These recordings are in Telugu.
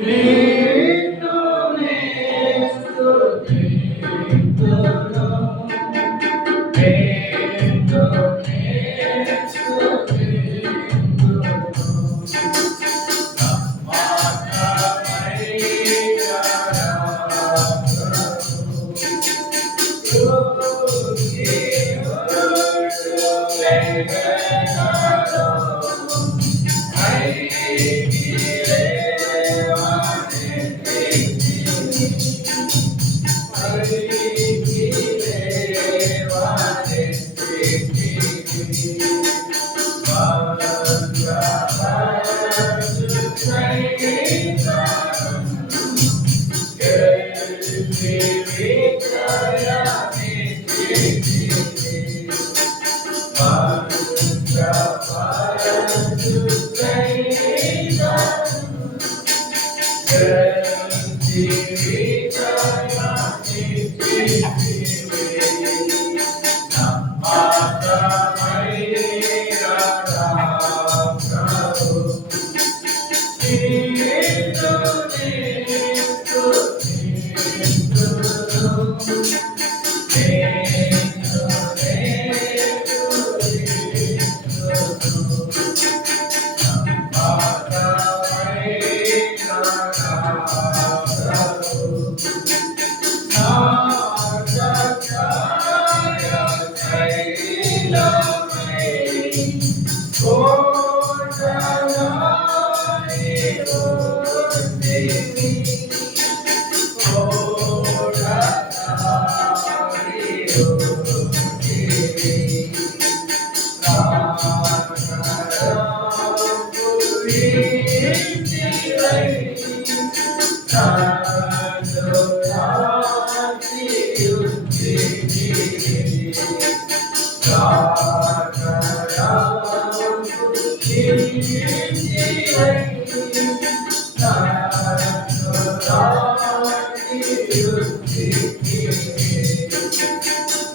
నిన్నునే స్తుతింతును, నిన్నునే స్తుతింతును.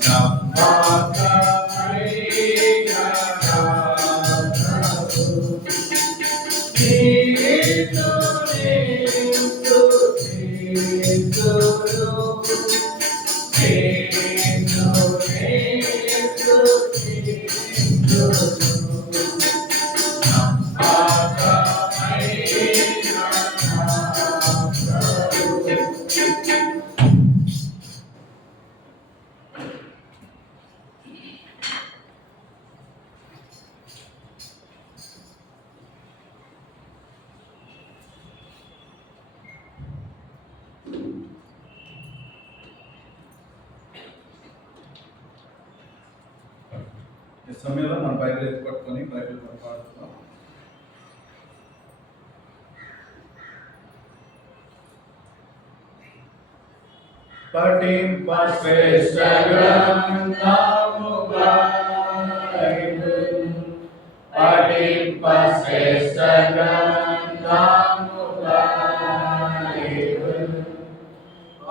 నమ్మకమైన ఈ సమయంలో మన బైబిల్ ఎత్తి పట్టుకొని బైబిల్ పాడుతున్నాం. పఠింప శ్రేష్ఠ గ్రంథము బైబిల్, పఠింప శ్రేష్ఠ గ్రంథము బైబిల్,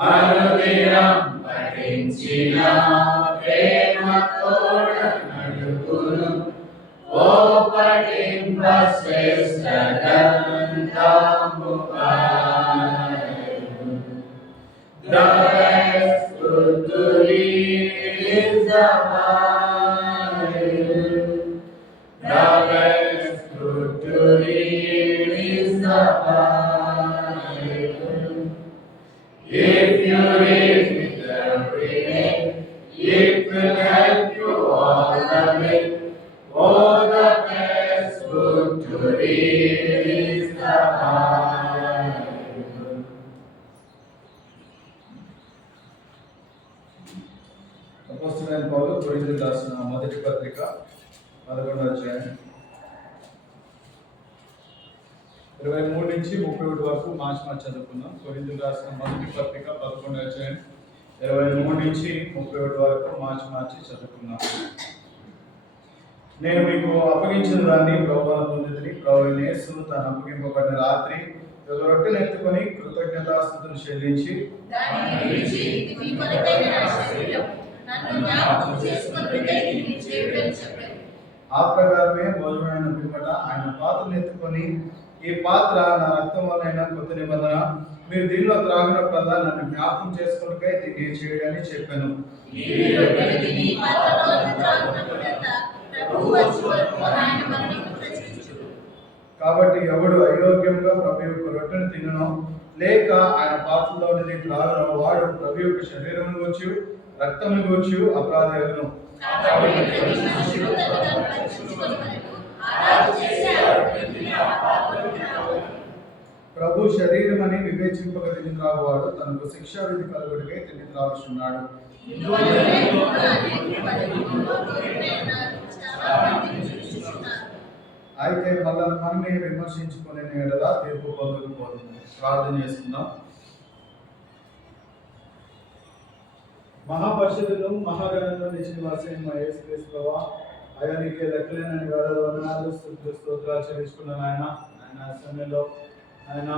అనుదినం పఠించిన ప్రేమతోడ నడుపును. ఓ పఠింప శ్రేష్ఠ గ్రంథము Bible. The best food to eat is the Bible. The best food to eat is the Bible. If you read it every day, it will help you all the way. Oh, the best book to read is the Bible. అపోస్తలుడైన పౌలు కొరింథీయులకు రాసిన మొదటి పత్రిక 11వ అధ్యాయం 23 నుంచి 31 వరకు మార్చి చదువుకున్నాం. కొరింథీయులకు రాసిన మొదటి పత్రిక 11వ అధ్యాయం 23 నుంచి 31 వరకు మార్చి చదువుకున్నాం. నేను మీకు అప్పగించిన దాన్ని ప్రభువును పొందితిని. ప్రభువైన యేసు తాను అప్పగింపబడిన రాత్రి ఒక రొట్టెను ఎత్తుకొని కృతజ్ఞతాస్తుతులు చెల్లించి ఆ ప్రకారమే భోజనమైన పిమ్మట ఆయన పాత్రను ఎత్తుకొని, ఈ పాత్ర నా రక్తం వలన కొత్త నిబంధన, మీరు దీనిలో త్రాగినప్పుడల్లా నన్ను జ్ఞాపకం చేసుకునికై దీన్ని చేయడని చెప్పాను. కాబట్టి ఎవడు అయోగ్యంగా ప్రభు యొక్క రొట్టెను తినను లేక ఆయన పాత్రలోనిది త్రాగను వాడు ప్రభు యొక్క శరీరం గురించి రక్తం గురించి అపరాధి అగును. ప్రభు శరీరం అని వివేచింపక తిని త్రాగువాడు తనకు శిక్షా విధి కలుగుడికై తిని త్రాగుచున్నాడు. అయితే మనమే విమర్శించుకునే ఎడలా తీర్పు పొందకపోతుంది. ప్రార్థన చేసుకుందాం. మహాపరిషులను మహాగణంలో నిశ్చివాసైన మా యేసుక్రీస్తు ప్రభువా, అయ్యా నీకే లెక్కలేనని వేల వందనాలు స్తోత్రాలు చెల్లించుకున్నాను. ఆయన సమయంలో ఆయన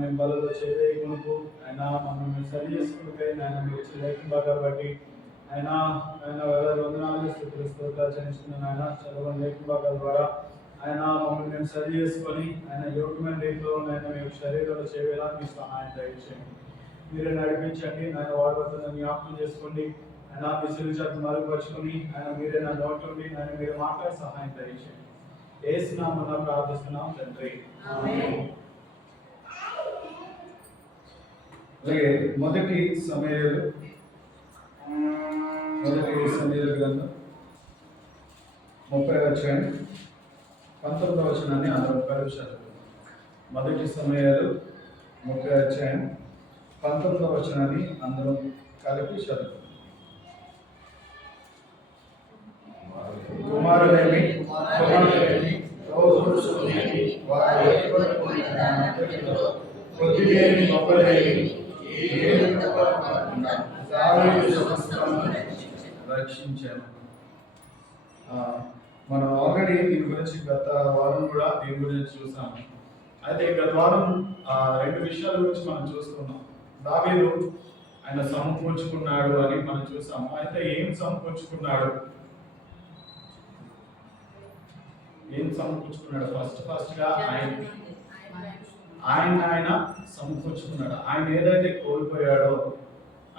మేము బలలో చేయలేకునుకు ఆయన మమ్మల్ని సరి చేసుకుంటే ఆయన మీరు ఇచ్చిన లేఖం బాగా బట్టి ఆయన వేల వందనాలు స్తోత్రాలు చెల్లించుకున్నాను. ఆయన చదవని లేఖం భాగాల ద్వారా ఆయన మమ్మల్ని మేము సరి చేసుకొని ఆయన యోగ్యమైన రీతిలో ఆయన మేము శరీరంలో చేయవేలా మీ సహాయం దయచేయండి. మీరే నడిపించండి. ఆయన వాడబడుతున్న జ్ఞాపకం చేసుకోండి. ఆయన మీ సిలుచట్టు మరుగుపరుచుకొని ఆయన మీరే నా నోట్లుండి ఆయన మీరే మాట్లాడి సహాయం దయచేయండి. యేసునామమున ప్రార్థిస్తున్నాం తండ్రి. అలాగే మొదటి సమూయేలు గ్రంథం 30వ అధ్యాయం 19వ వచనాన్ని అందరం కలిసి చదువుకుందాం. మొదటి సమూయేలు 30వ అధ్యాయం 19వ వచనాన్ని అందరం కలిపి చదువుకుందాం. కుమారులేమి కొద్దిలేని గొప్పలేమి రక్షించాను. మనం ఆల్రెడీ దీని గురించి గత వారం కూడా దీని గురించి చూసాము. అయితే గత వారం 2 విషయాల గురించి మనం చూసుకున్నాం. దావీదు ఆయన సమకూర్చుకున్నాడు అని మనం చూసాము. అయితే ఏం సమకూర్చుకున్నాడు? ఫస్ట్ గా ఆయన సమకూర్చుకున్నాడు. ఆయన ఏదైతే కోల్పోయాడో,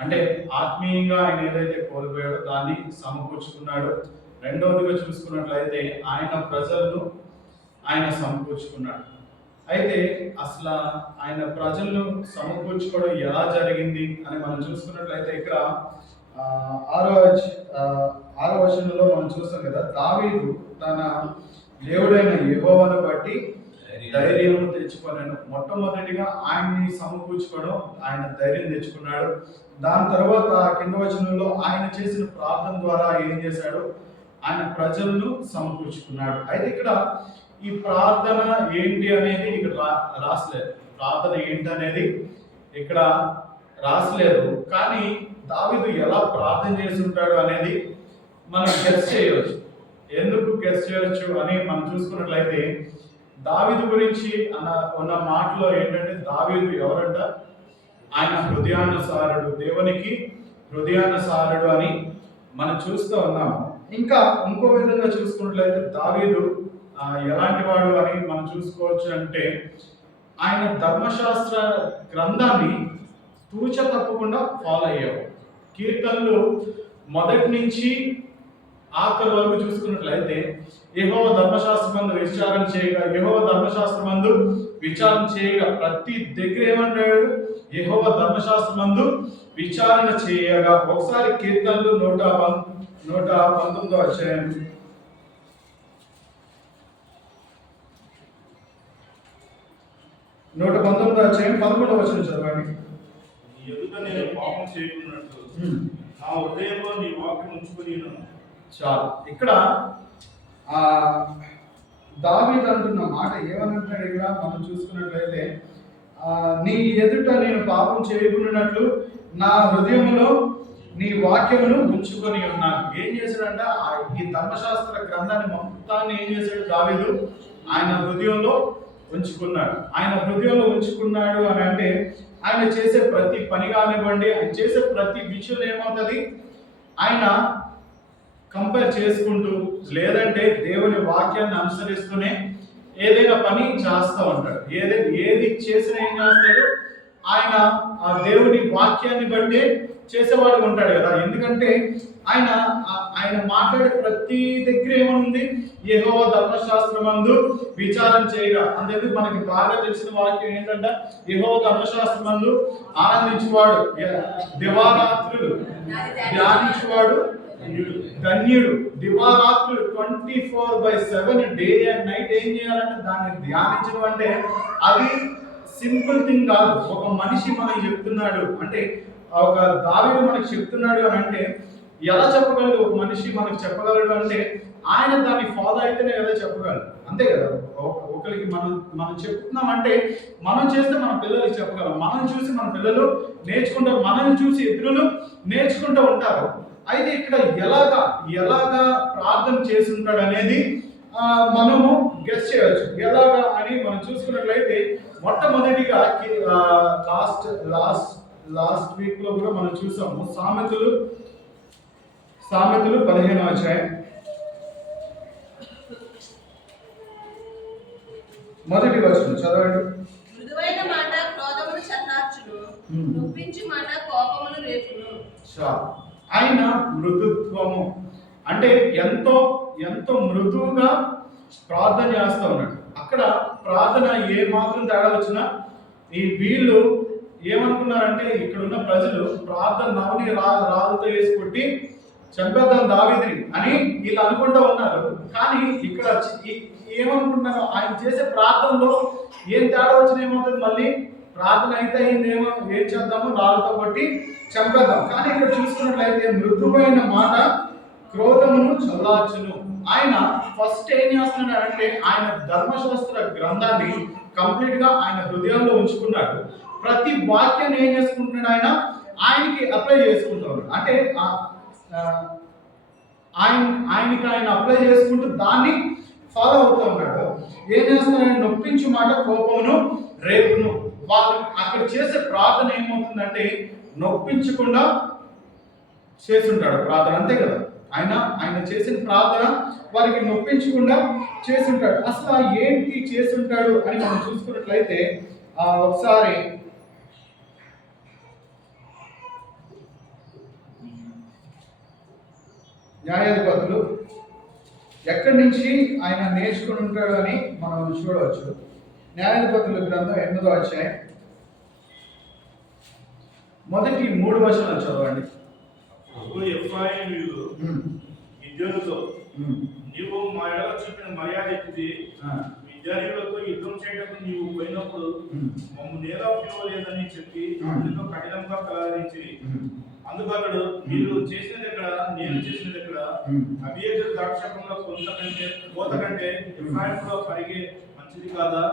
అంటే ఆత్మీయంగా ఆయన ఏదైతే కోల్పోయాడో దాన్ని సమకూర్చుకున్నాడు. రెండవదిగా చూసుకున్నట్లయితే ఆయన ప్రజలను ఆయన సమకూర్చుకున్నాడు. అయితే అసలు ఆయన ప్రజలను సమకూర్చుకోవడం ఎలా జరిగింది అని మనం చూసుకున్నట్లయితే ఇక్కడ 6వ వచనంలో మనం చూస్తాం కదా, దావీదు తన దేవుడైన యెహోవాను బట్టి ధైర్యం తెచ్చుకున్నాను. మొట్టమొదటిగా ఆయన్ని సమకూర్చుకోవడం, ఆయన ధైర్యం తెచ్చుకున్నాడు. దాని తర్వాత కింద వచనంలో ఆయన చేసిన ప్రార్థన ద్వారా ఏం చేశాడు? ఆయన ప్రజలను సమకూర్చుకున్నాడు. అయితే ఇక్కడ ఈ ప్రార్థన ఏంటి అనేది ఇక్కడ రాసలేదు. ప్రార్థన ఏంటి అనేది ఇక్కడ రాసలేదు. కానీ దావీదు ఎలా ప్రార్థన చేసి ఉంటాడు అనేది మనం గెస్ చేయవచ్చు. ఎందుకు గెస్ చేయవచ్చు అని మనం చూసుకున్నట్లయితే, దావీదు గురించి ఉన్న మాటలో ఏంటంటే, దావీదు ఎవరంట? ఆయన హృదయానుసారుడు, దేవునికి హృదయానుసారుడు అని మనం చూస్తూ ఉన్నాము. ఇంకా ఇంకో విధంగా చూసుకున్నట్లయితే దావీదు ఎలాంటి వాడు అని మనం చూసుకోవచ్చు అంటే, ఆయన ధర్మశాస్త్ర గ్రంథాన్ని తూచ తప్పకుండా ఫాలో అయ్యాడు. కీర్తనలు మొదటి నుంచి ఆఖరి వరకు చూసుకున్నట్లయితే యెహోవా ధర్మశాస్త్రమందు విచారణ చేయగా ప్రతి దగ్గర ఏమంటాడు? యెహోవా ధర్మశాస్త్రమందు విచారణ చేయగా. ఒకసారి కీర్తనలు 119వ అధ్యాయం 119వ అధ్యాయం 11వ వచనం చదవండి. ఎదుట నేను పాపం చేయకున్నట్లు నా హృదయంలో నీ వాక్యం ఉంచుకొని ఉన్నాను. చాలు. ఇక్కడ దావీదు అంటున్న మాట ఏమనంటాడు? ఇక్కడ మనం చూసుకున్నట్లయితే, నీ ఎదుట నేను పాపం చేయకున్నట్లు నా హృదయంలో నీ వాక్యమును ఉంచుకొని ఉన్నాను. ఏం చేశాడంట? ఈ ధర్మశాస్త్ర గ్రంథాన్ని మొత్తాన్ని ఏం చేశాడు దావీదు? ఆయన హృదయంలో ఉంచుకున్నాడు. ఆయన హృదయంలో ఉంచుకున్నాడు అని అంటే, ఆయన చేసే ప్రతి పని కానివ్వండి, ఆయన చేసే ప్రతి విషయం ఏమవుతుంది? ఆయన కంపేర్ చేసుకుంటూ, లేదంటే దేవుని వాక్యాన్ని అనుసరిస్తూనే ఏదైనా పని చేస్తూ ఉంటాడు. ఏది చేసినా ఏం చేస్తాడు, ఆయన ఆ దేవుని వాక్యాన్ని బట్టి చేసేవాడు ఉంటాడు కదా. ఎందుకంటే ఆయన ఆయన మాట్లాడే ప్రతి దగ్గర ఏమనుంది, యెహోవా ధర్మశాస్త్రమందు విచారం చేయగా. అందుకే మనకి బాగా తెలిసిన వాక్యం ఏంటంటే, యెహోవా ధర్మశాస్త్రమందు ఆనందించేవాడు దివారాత్రులు ధ్యానించేవాడు ధన్యుడు. దివారాత్రులు 24/7 డే అండ్ నైట్ ఏం చేయాలంటే దాన్ని ధ్యానించడం. అంటే అది సింపుల్ థింగ్ కాదు. ఒక మనిషి మనకి చెప్తున్నాడు అంటే, ఒక దావీదు మనకి చెప్తున్నాడు అని అంటే ఎలా చెప్పగలడు? ఒక మనిషి మనకు చెప్పగలడు అంటే ఆయన దాన్ని ఫాలో అయితేనే కదా చెప్పగలడు. అంతే కదా. ఒకరికి మనం చెప్తున్నాం అంటే మనం చేస్తే మన పిల్లలకి చెప్పగలం. మనం చూసి మన పిల్లలు నేర్చుకుంటారు, మనల్ని చూసి ఇతరులు నేర్చుకుంటూ ఉంటారు. అయితే ఇక్కడ ఎలాగా ప్రార్థన చేసి ఉంటాడు అనేది మనము గెస్ చేయవచ్చు. ఎలాగా అని మనం చూసుకున్నట్లయితే మొట్టమొదటిగా లాస్ట్ వీక్ లో కూడా మనం చూసాము. సామెతలు 15వ అధ్యాయం మొదటి వచనం చదవండి. మృదువైన మాట క్రోధమును చల్లార్చును, నొప్పించు మాట కోపమును రేపును. ఆయన మృదుత్వము అంటే ఎంతో మృదువుగా ప్రార్థన చేస్తూ ఉన్నాడు. అక్కడ ప్రార్థన ఏ మాత్రం తేడా వచ్చినా ఈ వీళ్ళు ఏమనుకున్నారంటే, ఇక్కడ ఉన్న ప్రజలు ప్రార్థన నవని రాళ్ళతో వేసి కొట్టి చంపేద్దాం దావీదుని అని వీళ్ళు అనుకుంటూ ఉన్నారు. కానీ ఇక్కడ ఏమనుకుంటున్నారు, ఆయన చేసే ప్రార్థనలో ఏం తేడా వచ్చినా ఏమవుతుంది, మళ్ళీ ప్రార్థన అయితే అయిందేమో, ఏం చేద్దాము, రాళ్ళతో కొట్టి చంపేద్దాం. కానీ ఇక్కడ చూసుకున్నట్లయితే మృదువైన మాట క్రోధమును చల్లార్చును. ఆయన ఫస్ట్ ఏం చేస్తున్నాడంటే ఆయన ధర్మశాస్త్ర గ్రంథాన్ని కంప్లీట్ గా ఆయన హృదయంలో ఉంచుకున్నాడు. ప్రతి వాక్యాన్ని ఏం చేసుకుంటున్నాడు, ఆయనకి అప్లై చేసుకుంటున్నాడు. అంటే ఆయన అప్లై చేసుకుంటూ దాన్ని ఫాలో అవుతూ ఉన్నాడు. ఏం చేస్తున్నాడు, నొప్పించు మాట కోపమును రేపును. వాళ్ళు అక్కడ చేసే ప్రార్థన ఏమవుతుందంటే నొప్పించకుండా చేస్తుంటాడు ప్రార్థన. అంతే కదా. ఆయన చేసిన ప్రార్థన వారికి నొప్పించకుండా చేస్తుంటాడు. అసలు ఏంటి చేస్తుంటాడు అని మనం చూసుకున్నట్లయితే ఒకసారి న్యాయాధిపతులు ఎక్కడి నుంచి ఆయన నేర్చుకుని ఉంటాడు అని మనం చూడవచ్చు. న్యాయాధిపతుల గ్రంథం 8వ అధ్యాయం మొదటి 3 వచనాలు చదవండి. గిద్యోనుతో, నీవు మా ఎడల చూపిన మర్యాద ఎత్తిది, విద్యార్థులతో యుద్ధం చేయడానికి నీవు పోయినప్పుడు మమ్ము నేలా పిలవలేదని చెప్పి అందులో కఠినంగా కలవరించి, అందుకతడు మీరు చేసినది ఎక్కడ, నేను చేసినది ఎక్కడ, అబీయెజరు ద్రాక్షకంలో కోత కంటే ఎఫ్రాయిములో పరిగే మంచిది కాదా?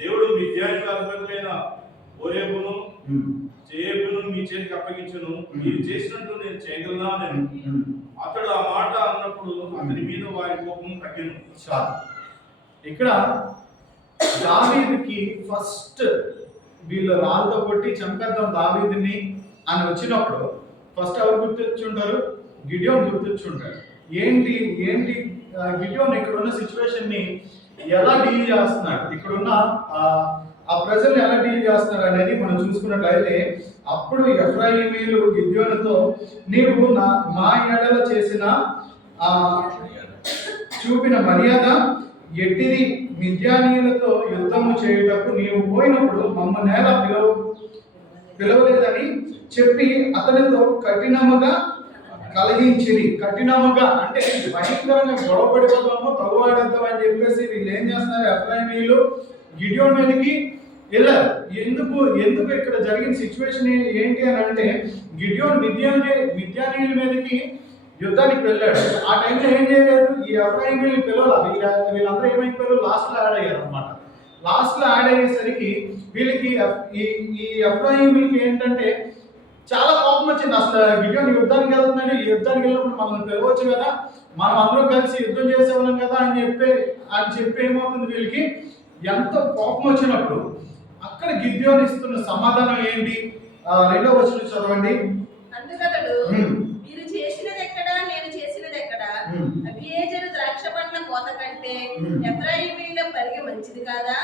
దేవుడు విద్యార్థుల అధిపతులైన ఓరేబును జేబును మీ చేతికి అప్పగించును, మీరు చేసినట్టు నేను చేయగలనా నేను. అతడు ఆ మాట అన్నప్పుడు అతని మీద వారి కోపం తగ్గిను. ఇక్కడ దావీదుకి ఫస్ట్ వీళ్ళు రాళ్ళతో కొట్టి చంపేద్దాం దావీదుని అని వచ్చినప్పుడు ఫస్ట్ ఎవరు గుర్తొచ్చుంటారు, గిడియోన్ గుర్తొచ్చుంటారు. ఏంటి గిడియోన్ ఇక్కడ ఉన్న సిచ్యువేషన్ ని ఎలా డీల్ చేస్తున్నాడు, ఇక్కడున్న ఆ ప్రజల్ని ఎలా డీల్ చేస్తున్నారు అనేది మనం చూసుకున్నట్లయితే, అప్పుడు ఎఫ్రాయిమీలు గిద్యోనుతో, నీవు మా ఎడల చేసిన చూపిన మర్యాద ఎట్టిది, మిద్యానీయులతో యుద్ధము చేయుటకు నీవు పోయినప్పుడు మమ్మల్ని నేల పిలవలేదని చెప్పి అతనితో కఠినముగా కలిగించింది. కఠినముగా అంటే భయంకరంగా గొడవపడిపోతాము, తగువాడేద్దాం అని చెప్పేసి వీళ్ళు ఏం చేస్తున్నారు, ఎఫ్రాయిమీలు గిడియోన్ మీదకి వెళ్ళారు. ఎందుకు ఇక్కడ జరిగిన సిచ్యువేషన్ ఏంటి అని అంటే, గిడియోన్ మిద్యానీయుల మీదకి యుద్ధానికి వెళ్ళాడు. ఆ టైంలో ఏం చేయలేదు, ఈ ఎఫ్రాయిమీలు పిలవాలి. వీళ్ళందరూ ఏమైపోయారు, లాస్ట్లో యాడ్ అయ్యారు అనమాట. లాస్ట్లో యాడ్ అయ్యేసరికి వీళ్ళకి ఈ ఎఫ్రాయిమీలకి ఏంటంటే చాలా కోపం వచ్చింది. అసలు గిడియోన్ యుద్ధానికి వెళ్తున్నాడు, ఈ యుద్ధానికి వెళ్ళినప్పుడు మనల్ని పిలవచ్చు కదా, మనం అందరం కలిసి యుద్ధం చేసేవాళ్ళం కదా అని చెప్పి ఏమవుతుంది, వీళ్ళకి ఎంత కోపం వచ్చినప్పుడు అక్కడ గిద్యోను ఇస్తున్న సమాధానం ఏంటి, 2వ వచనం చదవండి. అందుకతడు, మీరు చేసినది ఎక్కడ, నేను చేసినది ఎక్కడ, అబీయెజరు ద్రాక్ష పండ్ల కోత కంటే ఎఫ్రాయిమీయుల పరిగె మంచిది కాదా?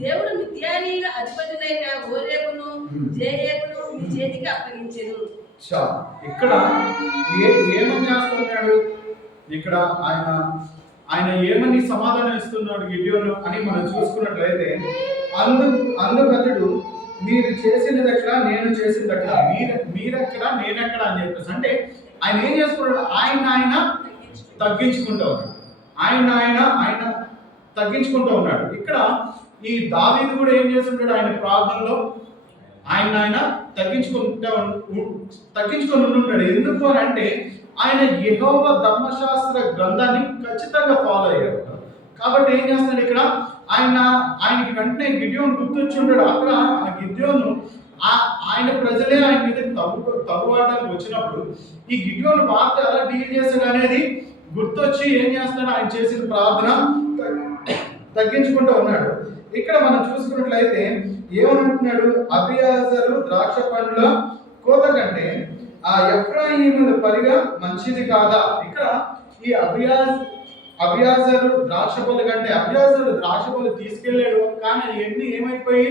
దేవుడు మిద్యానీయుల అధిపతులైన ఓరేబును జేయేబును మీ చేతికి అప్పగించెను. ఇక్కడ ఏమని చేస్తున్నాడు? ఇక్కడ ఆయన ఏమని సమాధానం ఇస్తున్నాడు గిడియోను అని మనం చూసుకున్నట్లయితే, అందుకతడు మీరు చేసినది ఎక్కడ, నేను చేసింది ఎక్కడ, మీరెక్కడ నేనెక్కడ అని చెప్పేసి, అంటే ఆయన ఏం చేసుకున్నాడు? ఆయన తగ్గించుకుంటూ ఉన్నాడు. ఆయన తగ్గించుకుంటూ ఉన్నాడు. ఇక్కడ ఈ దావీదు కూడా ఏం చేస్తుంటాడు? ఆయన ప్రార్థనలో ఆయన తగ్గించుకొని ఉంటాడు. ఎందుకు అని అంటే ఆయన యెహోవా ధర్మశాస్త్ర గ్రంథాన్ని ఖచ్చితంగా ఫాలో అయ్యాడు. కాబట్టి ఏం చేస్తున్నాడు? ఇక్కడ ఆయనకి వెంటనే గిడియోను గుర్తొచ్చి ఉంటాడు. అక్కడ ఆ గిడియోను ఆయన ప్రజలే ఆయన మీద తగువాడడానికి వచ్చినప్పుడు ఈ గిడియోను వార్త ఎలా డీల్ చేశాడు అనేది గుర్తొచ్చి ఏం చేస్తున్నాడు? ఆయన చేసిన ప్రార్థన తగ్గించుకుంటూ ఉన్నాడు. ఇక్కడ మనం చూసుకున్నట్లయితే ఏమంటున్నాడు? అబియాజరు ద్రాక్ష పండ్ల కోత కంటే ఆ ఎఫ్రాయిముల పరిగ మంచిది కాదా? ఇక్కడ ఈ అబియాజరు ద్రాక్ష పళ్ళు కంటే, అబియాజరు ద్రాక్ష పళ్ళు తీసుకెళ్ళాడు, కానీ అవన్నీ ఏమైపోయి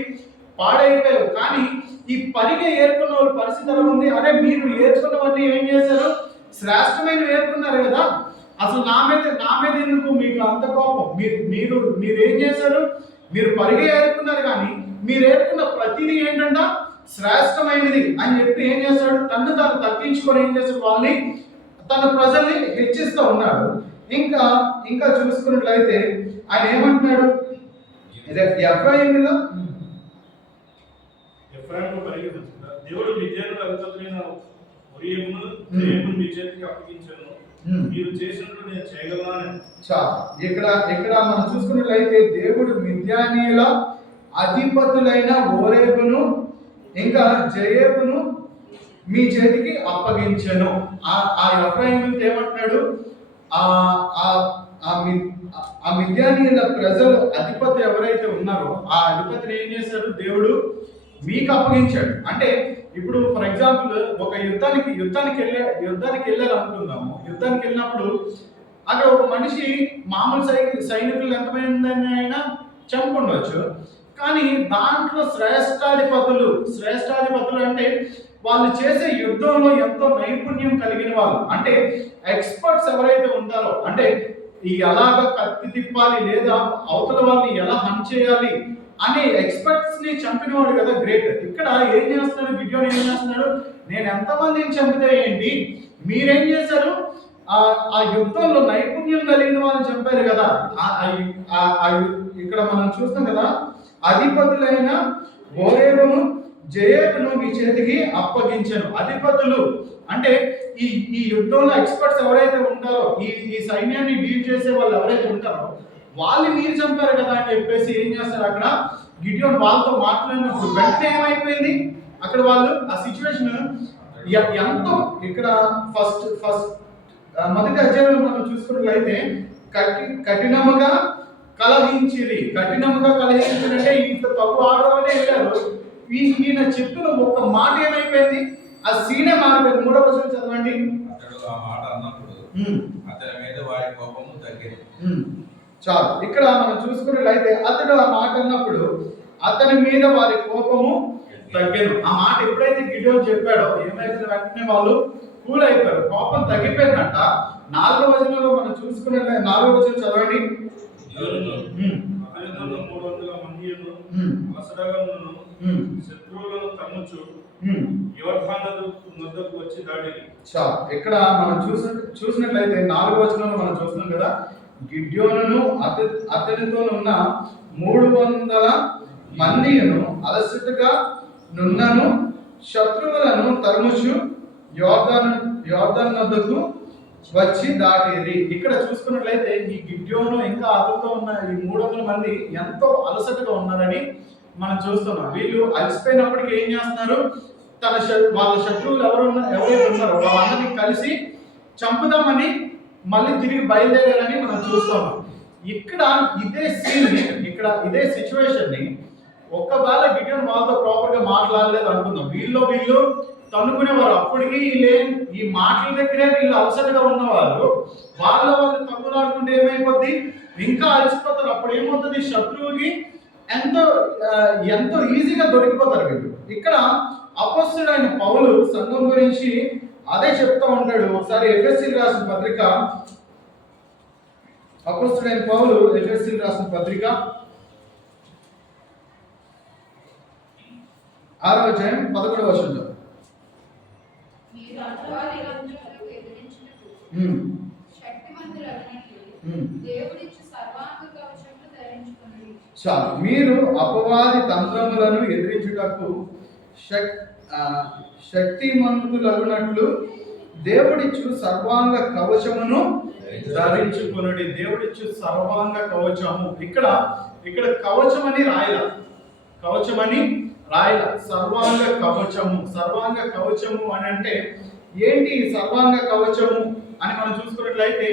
పాడైపోయావు. కానీ ఈ పరిగ ఏర్కొన్న వాళ్ళ పరిస్థితి ఎలా ఉంది? అరే మీరు ఏర్కొన్నవన్నీ ఏం చేశారు? శ్రేష్టమైన ఏర్కొన్నారు కదా, అసలు నా మీద ఎందుకు మీకు అంత కోపం? మీరు ఏం చేశారు? మీరు పరిగ ఏర్కొన్నారు, కానీ మీరు ఏర్కొన్న ప్రతిదీ ఏంటంట? శ్రేష్టమైనది అని చెప్పి ఏం చేశాడు? తను తగ్గించుకొని ఏం చేశాడు? వాళ్ళని, తన ప్రజల్ని హెచ్చిస్తూ ఉన్నాడు. ఇంకా చూసుకున్నట్లయితే ఆయన ఏమంటున్నాడు? ఎఫ్రాయిములో దేవుడు మిద్యానీయుల అధిపతులైన ఓరేబును జేయేబును మీ చేతికి అప్పగించాను, మీరు చేసినట్లు నేను చేయగలనా? ఇక్కడ మనం చూసుకున్నట్లయితే దేవుడు మిద్యానీయుల అధిపతులైన ఓరేబును ఇంకా జయేబును మీ చేతికి అప్పగించెను. ఆ ఎఫ్రాయిములతో ఏమంటున్నాడు? ఆ మిద్యానీయుల ప్రజలు అధిపతి ఎవరైతే ఉన్నారో ఆ అధిపతిని ఏం చేశాడు? దేవుడు మీకు అప్పగించాడు. అంటే ఇప్పుడు ఫర్ ఎగ్జాంపుల్ ఒక యుద్ధానికి వెళ్ళారు అనుకుందాము. యుద్ధానికి వెళ్ళినప్పుడు అక్కడ ఒక మనిషి మామూలు సైనికులు ఎంతమంది అయినా చంపుకుండవచ్చు, కానీ దాంట్లో శ్రేష్టాధిపతులు అంటే వాళ్ళు చేసే యుద్ధంలో ఎంతో నైపుణ్యం కలిగిన వాళ్ళు, అంటే ఎక్స్పర్ట్స్ ఎవరైతే ఉంటారో, అంటే ఈ ఎలాగ కత్తి తిప్పాలి లేదా అవతల వాళ్ళని ఎలా హంట్ చేయాలి అనే ఎక్స్పర్ట్స్ ని చంపినవాడు కదా గ్రేట్. ఇక్కడ ఏం చేస్తున్నాడు గిడియోను? ఏం చేస్తున్నాడు? నేను ఎంతమందిని చంపితే ఏంటి, మీరేం చేశారు? ఆ యుద్ధంలో నైపుణ్యం కలిగిన వాళ్ళని చంపారు కదా. ఇక్కడ మనం చూస్తాం కదా, అధిపతులైన ఓరేబును జయేబును మీ చేతికి అప్పగించాను. అధిపతులు అంటే ఈ యుద్ధంలో ఎక్స్పర్ట్స్ ఎవరైతే ఉంటారో, ఈ సైన్యాన్ని డీల్ చేసే వాళ్ళు ఎవరైతే ఉంటారో వాళ్ళు మీరు చంపారు కదా అని చెప్పేసి ఏం చేస్తారు? అక్కడ గిడియోను వాళ్ళతో మాట్లాడినప్పుడు వెంటనే ఏమైపోయింది? అక్కడ వాళ్ళు ఆ సిచ్యువేషన్ ఎంతో, ఇక్కడ ఫస్ట్ మొదటి అధ్యాయంలో మనం చూసుకున్నట్లయితే కఠినముగా కలహించిరి అంటే ఇంత తప్పు ఆడవాళ్ళే వెళ్ళారు. ఈయన చెప్పిన ఒక్క మాట ఏమైపోయింది? ఆ సీనే మారిపోయింది. 3వ వచనం చదవండి. అతడు ఆ మాట అన్నప్పుడు అతని మీద వారి కోపము తగ్గింది. చాలు. ఇక్కడ మనం చూసుకున్నట్లయితే అతడు ఆ మాట అన్నప్పుడు అతని మీద వారి కోపము తగ్గాను. ఆ మాట ఎప్పుడైతే గిడియోను చెప్పాడో ఏమైతే వెంటనే వాళ్ళు కూల్ అయిపోయారు, కోపం తగ్గిపోయిందంట. 4వ వచనంలో మనం చూసుకున్నట్లయితే 4వ వచనం చదవండి. శత్రువులను తన్నుచు యోర్దాను నదుకు వచ్చి దాడిరి. ఇక్కడ మనం చూసినట్లయితే 4వ వచనంలో మనం చూస్తున్నాం కదా, గిడ్యోనును అతనితో ఉన్న 300 మందిను అలసటగా నున్నను శత్రువులను తరుముచు యోర్దాను నదుకు వచ్చి దాటిరి. ఇక్కడ చూసుకున్నట్లయితే ఈ గిడ్యోను ఇంకా అతనితో ఉన్న ఈ 300 మంది ఎంతో అలసటగా ఉన్నారని మనం చూస్తున్నాం. వీళ్ళు అలసిపోయినప్పటికీ ఏం చేస్తున్నారు? వాళ్ళ శత్రువులు ఎవరైతే ఉన్నారో వాళ్ళందరినీ కలిసి చంపుదామని మళ్ళీ తిరిగి బయలుదేరారని మనం చూస్తున్నాం. ఇక్కడ ఇదే సిచ్యువేషన్ ని ఒక్కవేళ గిడియోను వాళ్ళతో ప్రాపర్ గా మాట్లాడలేదు అనుకుందాం, వీళ్ళు తన్నుకునేవారు. అప్పటికి ఈ మాటల దగ్గరే వీళ్ళు అలసటగా ఉన్నవారు వాళ్ళు తగ్గులాడుకుంటే ఏమైపోద్ది? ఇంకా అలసిపోతారు. అప్పుడు ఏమవుతుంది? శత్రువుకి ఎంతో ఎంతో ఈజీగా దొరికిపోతారు వీళ్ళు. ఇక్కడ అపొస్తలుడైన పౌలు సంఘం గురించి అదే చెప్తా ఉంటాడు. ఒకసారి ఎఫెసీయులకు రాసిన పత్రిక, అపొస్తలుడైన పౌలు ఎఫెసీయులకు రాసిన పత్రిక 6వ అధ్యాయం 11వ వచనం. మీరు అపవాది రంధ్రములకు ఎదిరించుటకు శక్తిమంతులగునట్లు దేవుడిచ్చు సర్వాంగ కవచములు ధరించుకొనుడి. చాలు. మీరు అపవాది తంత్రములను ఎదిరించుటకు శక్తిమంతులగునట్లు దేవుడిచ్చు సర్వాంగ కవచమును ధరించుకొనుడి. దేవుడిచ్చు సర్వాంగ కవచము. ఇక్కడ కవచమని రాయల, కవచమని రాయల, సర్వాంగ కవచము. సర్వాంగ కవచము అని అంటే ఏంటి? సర్వాంగ కవచము అని మనం చూసుకున్నట్లయితే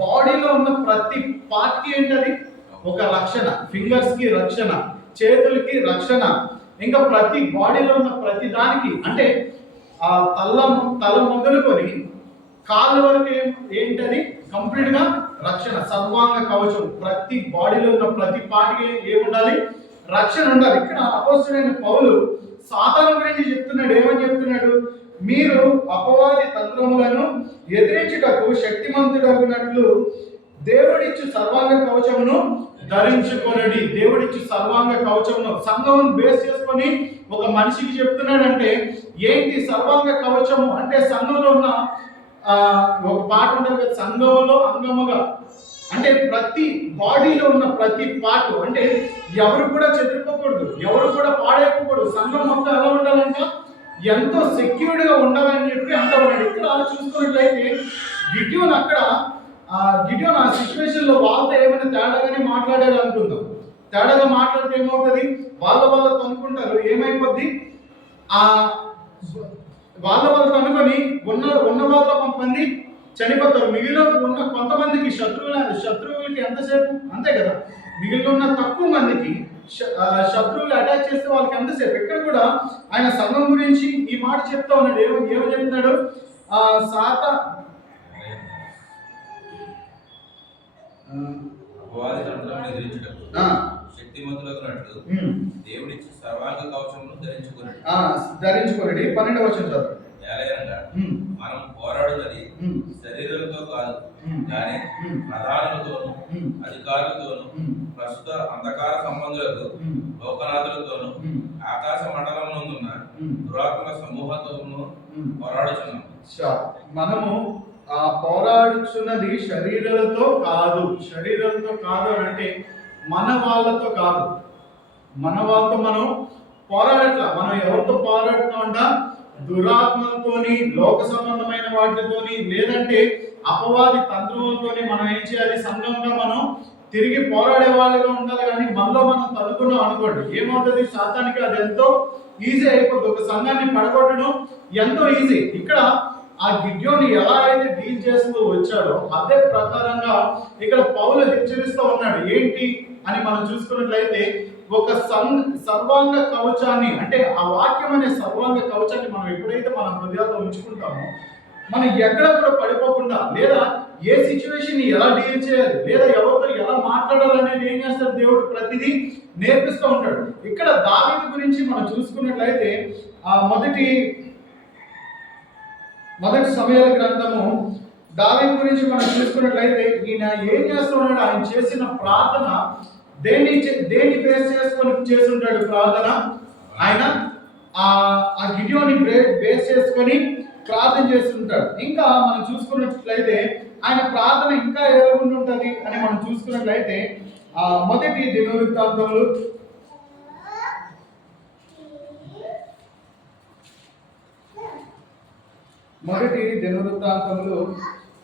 బాడీలో ఉన్న ప్రతి పార్ట్కి ఏంటది? ఒక రక్షణ. ఫింగర్స్ కి రక్షణ, చేతులకి రక్షణ, ఇంకా ప్రతి బాడీలో ఉన్న ప్రతి దానికి అంటే ఆ తల మొదలుకొని కాళ్ళ వరకు ఏంటది? కంప్లీట్ గా రక్షణ, సర్వాంగ కవచం. ప్రతి బాడీలో ఉన్న ప్రతి పార్టీకి ఏముండాలి? రక్షణ ఉండాలి. ఇక్కడ అపొస్తలుడైన పౌలు సాతాను గురించి చెప్తున్నాడు. ఏమని చెప్తున్నాడు? మీరు అపవాది తంత్రములను ఎదిరించుటకు శక్తిమంతుడగునట్లు దేవుడిచ్చు సర్వాంగ కవచమును ధరించుకొనడి. దేవుడిచ్చు సర్వాంగ కవచమును సంఘమును బేస్ చేసుకొని ఒక మనిషికి చెప్తున్నాడంటే ఏంటి సర్వాంగ కవచము అంటే? సంఘంలో ఉన్న ఒక పాట ఉంటుంది కదా, సంఘంలో అంగముగా అంటే ప్రతి బాడీలో ఉన్న ప్రతి పార్ట్ అంటే ఎవరు కూడా చెదిరిపోకూడదు, ఎవరు కూడా పాడైపోకూడదు. సంఘం మొత్తం ఎలా ఉండాలంటే ఎంతో సెక్యూర్డ్ గా ఉండాలని చెప్పి అంటున్నాడు. ఇక్కడ చూసుకున్నట్లయితే గిడియోన్ గిడియోన్ ఆ సిచ్యువేషన్ లో వాళ్ళతో ఏమైనా తేడాగానే మాట్లాడారు అనుకుందాం. తేడాగా మాట్లాడితే ఏమవుతుంది? వాళ్ళతో అనుకుంటారు, ఏమైపోద్ది? వాళ్ళతో అనుకొని ఉన్న వాళ్ళ కొంతమంది చనిపోతారు. మిగిలిన ఉన్న కొంతమందికి శత్రువులకి ఎంతసేపు? అంతే కదా, మిగిలిన ఉన్న తక్కువ మందికి శత్రువులు అటాక్ చేస్తే వాళ్ళకి ఎంతసేపు? ఇక్కడ కూడా ఆయన సంఘం గురించి ఈ మాట చెప్తా ఉన్నాడు. ఏమని చెప్తున్నాడు? అపవాది తంత్రములను ఎదిరించుటకు శక్తిమంతులగునట్లు దేవుడిచ్చి సర్వాంగ కవచమును ధరించుకొనడి. 12వ వచనం చదువు. ఏలయనగా మనం పోరాడున్నది శరీరంతో కాదు, కానీ ప్రధానులతోనూ అధికారులతోనూ ప్రస్తుత అంధకార సంబంధులకు లోకనాథులతోనూ ఆకాశ మండలమునందున్న దురాత్మల సమూహంతోనూ పోరాడుచున్నాం. మనము పోరాడుచున్నది శరీరాలతో కాదు. శరీరాలతో కాదు అని అంటే మన వాళ్ళతో కాదు. మన వాళ్ళతో మనం పోరాడట్లా. మనం ఎవరితో పోరాడుతామంట? దురాత్మలతోని, లోక సంబంధమైన వాటితోని, లేదంటే అపవాది తంత్రములతోని మనం ఏం చేయాలి? సంఘంగా మనం తిరిగి పోరాడే వాళ్ళుగా ఉండాలి. కానీ మనలో మనం తనుకున్నాం అనుకోండి, ఏమవుతుంది? సాతానికి అది ఎంతో ఈజీ అయిపోతుంది. ఒక సంఘాన్ని పడగొట్టడం ఎంతో ఈజీ. ఇక్కడ ఆ గిడ్యోని ఎలా అయితే డీల్ చేస్తూ వచ్చాడో అదే ప్రకారంగా ఇక్కడ పౌలు హెచ్చరిస్తూ ఉన్నాడు. ఏంటి అని మనం చూసుకున్నట్లయితే ఒక సర్వాంగ కవచాన్ని అంటే ఆ వాక్యం అనే సర్వాంగ కవచాన్ని మనం ఎప్పుడైతే మన హృదయాల్లో ఉంచుకుంటామో మనం ఎక్కడ కూడా పడిపోకుండా, లేదా ఏ సిచ్యువేషన్ ఎలా డీల్ చేయాలి, లేదా ఎవరితో ఎలా మాట్లాడాలి అనేది ఏం చేస్తాడు? దేవుడు ప్రతిదీ నేర్పిస్తూ ఉంటాడు. ఇక్కడ దావీదు గురించి మనం చూసుకున్నట్లయితే మొదటి సమయాల గ్రంథము దావీదు గురించి మనం చూసుకున్నట్లయితే ఈయన ఏం చేస్తున్నాడు? ఆయన చేసిన ప్రార్థన దేన్ని బేస్ చేసుకొని చేసి ఉంటాడు ప్రార్థన? ఆయన ఆ గిడియోని బేస్ చేసుకొని ప్రార్థన చేస్తుంటాడు. ఇంకా మనం చూసుకున్నట్లయితే ఆయన ప్రార్థన ఇంకా ఎలా ఉంటుంది అని మనం చూసుకున్నట్లయితే మొదటి దినవృత్తాంతములు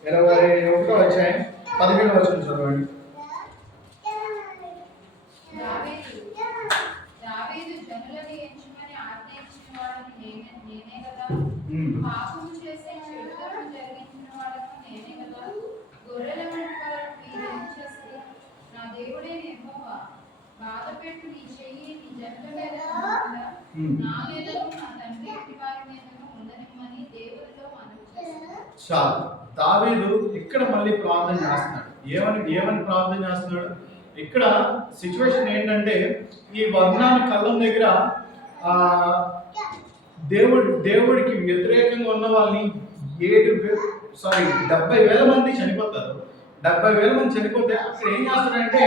21వ అధ్యాయం 17వ వచనం చదవండి. దావీదు జనులను ఎంచుకొని ఆజ్ఞయించిన వాడని నేనే కదా, పాపము చేసే చెడుతనం జరిగించిన వాడను నేనే కదా, గొర్రెల వంటి వారు వీరేం చేస్తే నా దేవుడైన యెహోవా బాధపెట్టు నీ చెయ్యి నీ జనుల మీద ఉండకుండా నా మీదను నా తండ్రి ఇంటి వారి మీదను ఉండనిమ్మని దేవుడితో మనవి చేశాడు. దావీదు ఇక్కడ మళ్ళీ ప్రార్థన చేస్తున్నాడు. ఏమని ప్రార్థన చేస్తున్నాడు? ఇక్కడ సిచ్యువేషన్ ఏంటంటే ఈ వర్ణాల కళ్ళం దగ్గర ఆ దేవుడికి వ్యతిరేకంగా ఉన్న వాళ్ళని 70,000 మంది చనిపోతారు. 70,000 మంది చనిపోతే అక్కడ ఏం చేస్తాడంటే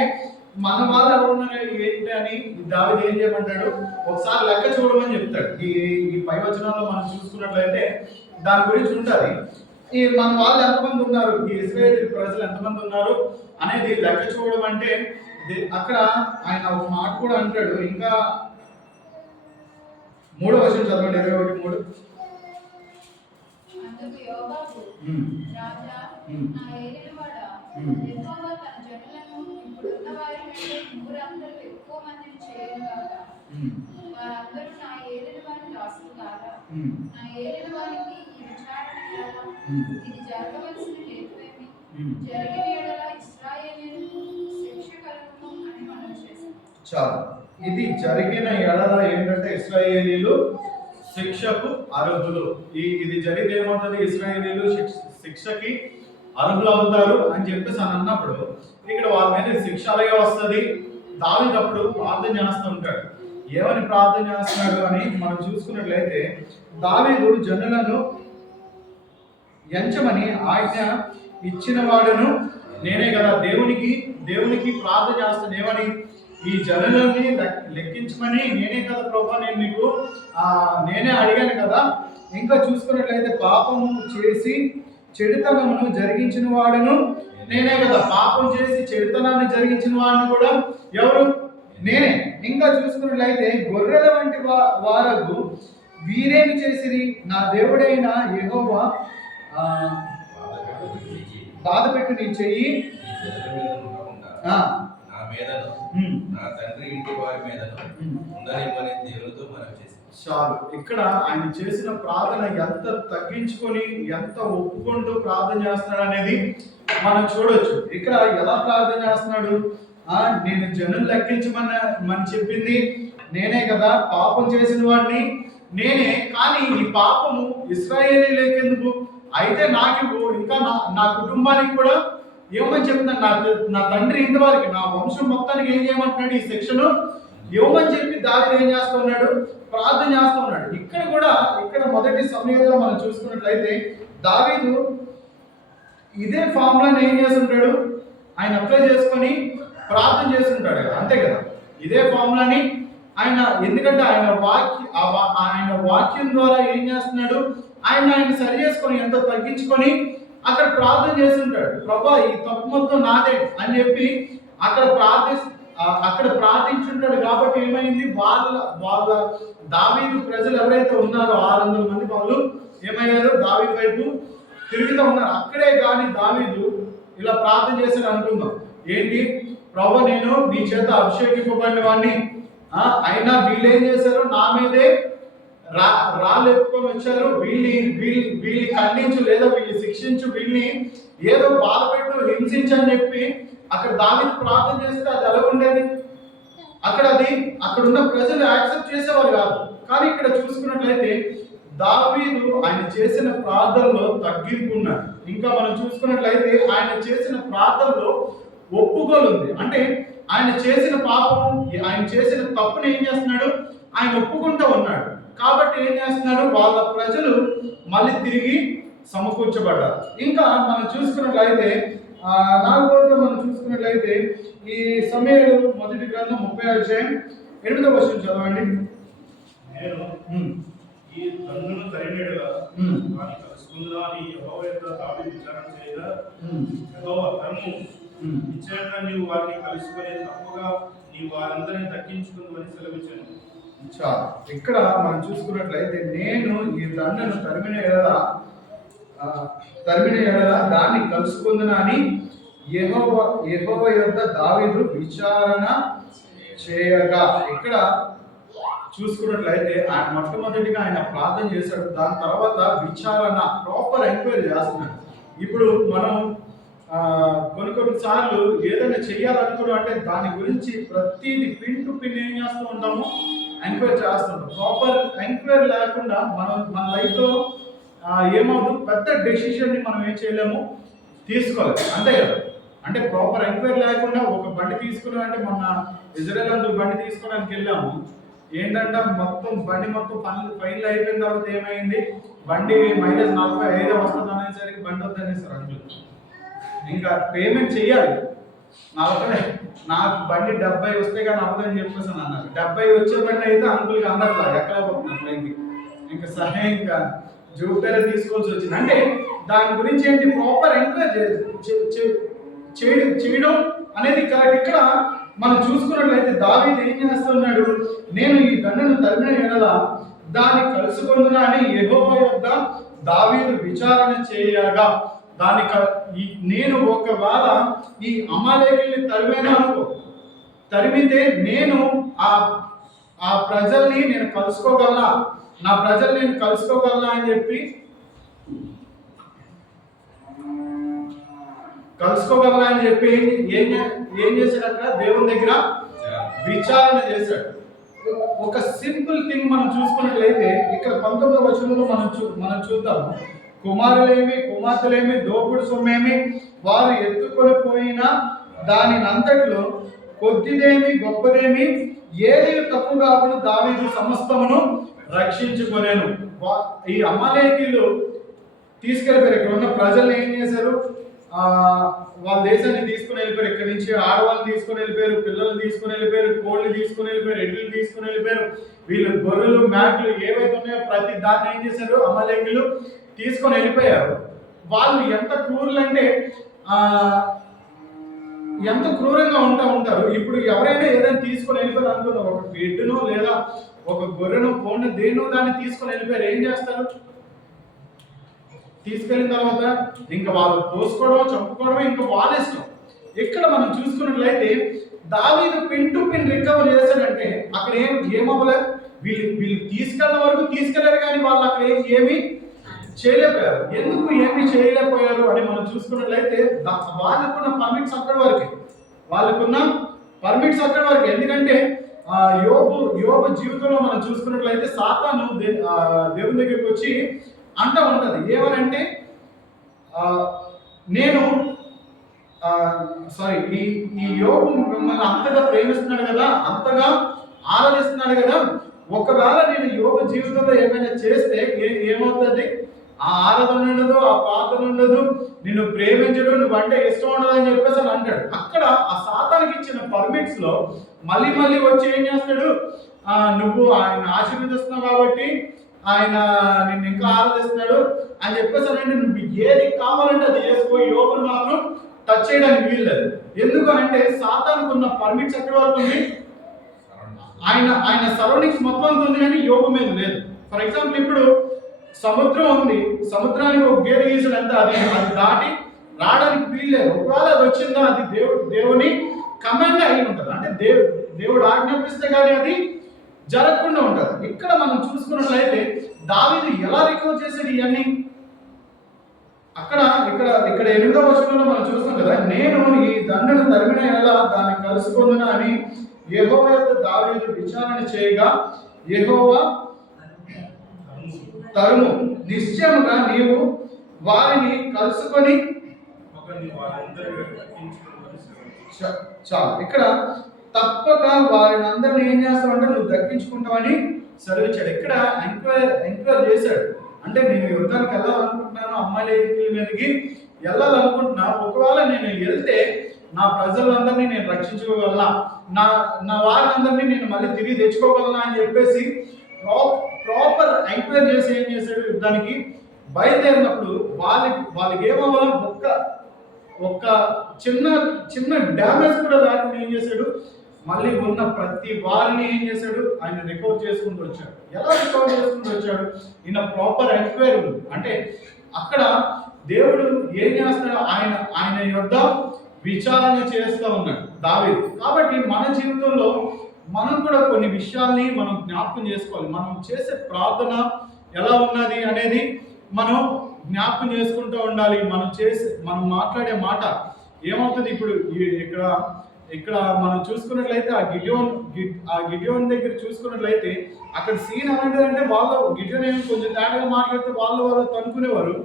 మన వాళ్ళు ఎవరున్నారు ఏంటి అని దావీదు ఏం చేయమంటాడు, ఒకసారి లెక్క చూడమని చెప్తాడు. ఈ పై వచనాల్లో మనం చూసుకున్నట్లయితే దాని గురించి ఉంటుంది. ఈ మన వాళ్ళు ఎంతమంది ఉన్నారు, ఈ ఇశ్రాయేలు ప్రజలు ఎంతమంది ఉన్నారు అనేది లెక్క చూడడం అంటే అక్కడ ఆయన ఒక మాట కూడా అంటాడు. ఇంకా 3వ వచనం చదవండి, 21:3. అందుకు యోవాబు, రాజా, నా ఏలినవాడా, యెహోవా తన జనులను ఇప్పుడున్న వారి కంటే 100 ఎక్కువ మందిని చేయనుగాక. వారందరూ నా ఏలిన వారి దాసులు కాదా? నా ఏలిన వారికి ఈ విచారణ ఎలా? ఇది జరగవలసిన హేతువేమి? జరిగిన యెడల ఇశ్రాయేలీయులకు శిక్ష కలుగును అని మనం చేశాం. చాలు. ఇది జరిగిన ఎడల ఏంటంటే ఇశ్రాయేలీలు శిక్షకు అర్హులు. ఇది జరిగితే ఏమవుతుంది, ఇశ్రాయేలీలు శిక్షకి అర్హులు అవుతారు అని చెప్పేసి అని అన్నప్పుడు ఇక్కడ వాళ్ళ మీద శిక్ష అలాగే వస్తుంది. దావీదు అప్పుడు ప్రార్థన చేస్తూ ఉంటాడు. ఏమని ప్రార్థన చేస్తున్నాడు అని మనం చూసుకున్నట్లయితే, దావీదు జనులను ఎంచమని ఆజ్ఞ ఇచ్చిన వాడును నేనే కదా. దేవునికి ప్రార్థన చేస్తాను ఏమని, ఈ జనులని లెక్కించమని నేనే కదా ప్రభా, నేను నీకు నేనే అడిగాను కదా. ఇంకా చూసుకున్నట్లయితే పాపము చేసి చెడుతనమును జరిగించిన వాడును నేనే కదా. పాపం చేసి చెడుతనాన్ని జరిగించిన వాడిని కూడా ఎవరు? నేనే. ఇంకా చూసుకున్నట్లయితే గొర్రెల వంటి వారకు వీరేమి చేసిరి, నా దేవుడైన యెహోవా బాధపెట్టు నీ చెయ్యి నా మీదను నా తండ్రి ఇంటి వారి మీదను ఉండనివ్వని దేవునితో మనం చేసి చాలు. ఇక్కడ ఆయన చేసిన ప్రార్థన ఎంత తగ్గించుకొని ఎంత ఒప్పుకుంటూ ప్రార్థన చేస్తున్నాడు అనేది మనం చూడొచ్చు. ఇక్కడ ఎలా ప్రార్థన చేస్తున్నాడు, నేను జనులు లెక్కించమని చెప్పింది నేనే కదా, పాపం చేసిన వాడిని నేనే, కానీ ఈ పాపము ఇశ్రాయేలీయులకెందుకు, అయితే నాకు ఇంకా నా కుటుంబానికి కూడా ఏమని చెప్తున్నాడు, నా తండ్రి ఇంటి వారికి, నా వంశం మొత్తానికి ఏం చేయమంటున్నాడు, ఈ శిక్షను ఇవ్వమని చెప్పి దావీదు ఏం చేస్తూ ఉన్నాడు, ప్రార్థన చేస్తూ ఉన్నాడు. ఇక్కడ మొదటి సమయంలో మనం చూసుకున్నట్లయితే దావీదు ఇదే ఫార్ములాని ఏం చేస్తుంటాడు, ఆయన అప్లై చేసుకొని ప్రార్థన చేస్తుంటాడు కదా, అంతే కదా. ఇదే ఫార్ములాని ఆయన, ఎందుకంటే ఆయన వాక్యం ద్వారా ఏం చేస్తున్నాడు, ఆయన సరి చేసుకొని ఎంతో తగ్గించుకొని అక్కడ ప్రార్థన చేస్తుంటాడు. ప్రభా ఈ తప్పు మొత్తం నాదే అని చెప్పి అక్కడ ప్రార్థించుంటాడు. కాబట్టి ఏమైంది, వాళ్ళ దావీదు ప్రజలు ఎవరైతే ఉన్నారో 600 మంది వాళ్ళు ఏమయ్యారు, దావీదు వైపు తిరుగుతూ ఉన్నారు. అక్కడే కానీ దావీదు ఇలా ప్రార్థన చేశాడు అనుకుందాం, ఏంటి ప్రభా, నేను నీ చేత అభిషేకింపబడిన వాడిని, అయినా వీళ్ళు ఏం చేశారు, నా మీదే రాళ్ళు ఎత్తుకొని వచ్చారు, వీళ్ళని ఖండించు లేదా వీళ్ళని శిక్షించు, వీళ్ళని ఏదో బాధపెట్టు హింసించు అని చెప్పి అక్కడ దావీదు ప్రార్థన చేస్తే అది ఎలా ఉండేది, అక్కడ ఉన్న ప్రజలు యాక్సెప్ట్ చేసేవారు కాదు. కానీ ఇక్కడ చూసుకున్నట్లయితే దావీదు ఆయన చేసిన ప్రార్థనలో తగ్గింపు ఉన్నది. ఇంకా మనం చూసుకున్నట్లయితే ఆయన చేసిన ప్రార్థనలో ఒప్పుకోలు ఉంది. అంటే ఆయన చేసిన పాపం, ఆయన చేసిన తప్పుని ఏం చేస్తున్నాడు, ఆయన ఒప్పుకుంటూ ఉన్నాడు. కాబట్టి ఏం చేస్తున్నాడు, వాళ్ళ ప్రజలు మళ్ళీ తిరిగి సమకూర్చబడ్డారు. ఇంకా మనం చూసుకున్నట్లయితే 4వ మనం చూసుకున్నట్లయితే ఈ సమయంలో మొదటి గ్రంథం 30వ వచనం చదవండి. నేను ఈ తండ్రును తరిమేడుగా వాని కలుసుకుందా అని యెహోవా యొక్క దావీదు విచారణ చేయగా, యెహోవా తన్ను ఇచ్చాక నీవు వారిని కలుసుకొని తప్పుగా నీవు వారందరినీ తగ్గించుకుందని సెలవిచ్చాను. చాలు. ఇక్కడ మనం చూసుకున్నట్లయితే నేను ఈ దండను తరిమిన ఎడల దాన్ని కలుసుకుందునా అని యెహోవా యొద్ద దావీదు విచారణ చేయగా, ఇక్కడ చూసుకున్నట్లయితే ఆయన మొట్టమొదటిగా ఆయన ప్రార్థన చేశాడు. దాని తర్వాత విచారణ, ప్రాపర్ ఎంక్వైరీ చేస్తున్నాడు. ఇప్పుడు మనం కొన్నిసార్లు ఏదైనా చెయ్యాలనుకున్నాం అంటే దాని గురించి ప్రతిదీ పిన్ టు పిన్ ఏం చేస్తూ ఉంటాము, ఎంక్వైరీ చేస్తుంటాం. ప్రాపర్ ఎంక్వైరీ లేకుండా మన లైఫ్లో ఏమవుతుంది, పెద్ద డెసిషన్ని మనం ఏం చేయలేము, తీసుకోలేదు, అంతే కదా. అంటే ప్రాపర్ ఎంక్వైరీ లేకుండా ఒక బండి తీసుకున్నాం అంటే మొన్న ఇజ్రాయెల్ అందరూ బండి తీసుకోవడానికి వెళ్ళాము. ఏంటంటే బండి మొత్తం ఫైనల్ అయిపోయిన తర్వాత ఏమైంది, బండి -45 వస్తుంది అనేసరికి బండి వద్దనేసారు అంకుల్. ఇంకా పేమెంట్ చెయ్యాలి 40, నాకు బండి 70 వస్తే కానీ అవ్వదని చెప్పేసి అన్నారు. 70 వచ్చే బండి అయితే అంకుల్కి అందట్లా ఎక్కలేకపోతున్నారు ట్రైన్కి. ఇంకా సరే ఇంకా జూపిటర్ తీసుకోవాల్సి వచ్చింది. అంటే దాని గురించి ఏంటి, ప్రాపర్ ఎంక్వైరీ చేయడం అనేది కరెక్ట్. ఇక్కడ మనం చూసుకున్నట్లయితే దావీదు ఏం చేస్తున్నాడు, నేను ఈ దండను తరిమిన ఎడల దాన్ని కలుసుకొందునా అని యెహోవా యొద్ద దావీదు విచారణ చేయగా నేను ఒకవేళ ఈ అమాలేకీయుల్ని తరిమితే నేను ఆ ప్రజల్ని నేను కలుసుకోగలనా, నా ప్రజలు నేను కలుసుకోగలనా అని చెప్పి ఏం చేశాడు, అక్కడ దేవుని దగ్గర విచారణ చేశాడు. ఒక సింపుల్ థింగ్ మనం చూసుకున్నట్లయితే ఇక్కడ 19వ వచనంలో మనం చూద్దాము. కుమార్తెలేమి దోపుడు సొమ్మేమి వారు ఎత్తుకొని పోయిన దానినంతటిలో కొద్దిదేమి గొప్పదేమి ఏది తప్పు కాకుండా దావీదు సమస్తమును రక్షించుకొనేను. ఈ అమాలేకీయులు తీసుకెళ్ళిపోయారు. ఇక్కడ ఉన్న ప్రజల్ని ఏం చేశారు, వాళ్ళ దేశాన్ని తీసుకుని వెళ్ళిపోయారు. ఇక్కడి నుంచి ఆడవాళ్ళని తీసుకుని వెళ్ళిపోయారు, పిల్లల్ని తీసుకుని వెళ్ళిపోయారు, కోళ్ళు తీసుకుని వెళ్ళిపోయారు, ఎడ్లు తీసుకుని వెళ్ళిపోయారు. వీళ్ళు గొర్రెలు మేకలు ఏవైతే ఉన్నాయో ప్రతి దాన్ని ఏం చేశారు, అమాలేకీయులు తీసుకొని వెళ్ళిపోయారు. వాళ్ళు ఎంత క్రూరులు అంటే ఎంత క్రూరంగా ఉంటారు. ఇప్పుడు ఎవరైనా ఏదైనా తీసుకొని వెళ్ళిపోయారు అనుకున్నారు, ఒక ఎడ్డునో లేదా ఒక గొర్రెను కోడిని దేన్నో దాన్ని తీసుకొని వెళ్ళిపోయారు. ఏం చేస్తారు, తీసుకెళ్ళిన తర్వాత ఇంకా వాళ్ళు కోసుకోవడం చంపుకోవడం ఇంకా వాళ్ళ ఇష్టం. ఇక్కడ మనం చూసుకున్నట్లయితే దావీదు పిన్ టు పిన్ రికవర్ చేశాడంటే అక్కడ ఏమవ్వలే, వీళ్ళు తీసుకెళ్ళిన వరకు తీసుకెళ్లారు కానీ వాళ్ళు అక్కడ ఏమి చేయలేకపోయారు. ఎందుకు ఏమి చేయలేకపోయారు అని మనం చూసుకున్నట్లయితే వాళ్ళకున్న పర్మిట్స్ అక్కడి వరకు. ఎందుకంటే యోబు జీవితంలో మనం చూసుకున్నట్లయితే సాతాను దేవుని దగ్గరికి వచ్చి అంటూ ఉంటది, ఏమనంటే ఈ యోబు మిమ్మల్ని అంతగా ప్రేమిస్తున్నాడు కదా, అంతగా ఆరాధిస్తున్నాడు కదా, ఒకవేళ నేను యోబు జీవితంలో ఏమైనా చేస్తే ఏమవుతుంది, ఆ ఆరాధన ఉండదు, ఆ ప్రార్థన ఉండదు, నిన్ను ప్రేమించడు, నువ్వు అంటే ఇష్టం ఉండదు అని చెప్పేసి అని అంటాడు. అక్కడ ఆ సాతానికి ఇచ్చిన పర్మిట్స్ లో మళ్ళీ వచ్చి ఏం చేస్తాడు, నువ్వు ఆయన ఆశీర్వదిస్తున్నావు కాబట్టి ఆయన నిన్ను ఇంకా ఆరాధిస్తున్నాడు అని చెప్పేసి అంటే నువ్వు ఏది కావాలంటే అది చేసుకో, యోగును మాత్రం టచ్ చేయడానికి వీల్లేదు. ఎందుకనంటే సాతానుకు ఉన్న పర్మిట్స్ ఎక్కడి వరకు ఉంది, ఆయన సరౌండింగ్స్ మొత్తం ఉంది కానీ యోగం మీద లేదు. ఫర్ ఎగ్జాంపుల్ ఇప్పుడు సముద్రం ఉంది, సముద్రానికి ఒక గేర గీసాడు అంతా, అది దాటి రావడానికి వీల్లేదు. ఒకవేళ అది వచ్చిందా అది దేవుని కమాండ్ అయి ఉంటుంది, అంటే దేవుడు ఆజ్ఞాపిస్తే కానీ అది జరగకుండా ఉంటుంది. ఇక్కడ మనం చూసుకున్నట్లయితే దావీదు ఎలా రికవర్ చేసేది ఇవన్నీ, ఇక్కడ 8వ వచనంలో మనం చూస్తాం కదా, నేను ఈ దండను తరిమిన ఎలా దాన్ని కలుసుకొందునా అని యెహోవా యొద్ద దావీదు విచారణ చేయగా యెహోవా తరుము, నిశ్చయముగా నీవు వారిని కలుసుకొని చాలు. ఇక్కడ తప్పక వారిని అందరిని ఏం చేస్తామంటే నువ్వు దక్కించుకుంటావని సెలవిచ్చాడు. ఇక్కడ ఎంక్వైరీ చేశాడు. అంటే నేను యుద్ధానికి వెళ్ళాలనుకుంటున్నాను, అమాలేకీయుల మీదకి వెళ్ళాలనుకుంటున్నా, ఒకవేళ నేను వెళ్తే నా ప్రజలందరినీ నేను రక్షించుకోగలనా, నా వారినందరినీ నేను మళ్ళీ తిరిగి తెచ్చుకోగలనా అని చెప్పేసి ప్రాపర్ ఎంక్వైరీ చేసి ఏం చేశాడు, యుద్ధానికి బయలుదేరినప్పుడు వాళ్ళకి ఏమవ్వాలి, ఒక్క చిన్న డ్యామేజ్ కూడా లేకుండా ఏం చేశాడు, మళ్ళీ ఉన్న ప్రతి వారిని ఏం చేశాడు, ఆయన రికవర్ చేసుకుంటూ వచ్చాడు. ఎలా రికవర్ చేసుకుంటూ వచ్చాడు, ఈయన ప్రాపర్ ఎంక్వైరీ ఉంది. అంటే అక్కడ దేవుడు ఏం చేస్తున్నాడు, ఆయన యొద్ద విచారణ చేస్తూ ఉన్నాడు దావీదు. కాబట్టి మన జీవితంలో మనం కూడా కొన్ని విషయాల్ని మనం జ్ఞాపకం చేసుకోవాలి. మనం చేసే ప్రార్థన ఎలా ఉన్నది అనేది మనం జ్ఞాపకం చేసుకుంటూ ఉండాలి. మనం మాట్లాడే మాట ఏమవుతుంది. ఇప్పుడు ఇక్కడ మనం చూసుకున్నట్లయితే ఆ గిడియోన్ దగ్గర చూసుకున్నట్లయితే అక్కడ సీన్ అంటే వాళ్ళు గిడియోన్ ఏమి కొంచెం తేడాగా మాట్లాడితే వాళ్ళు తనుకునేవారు,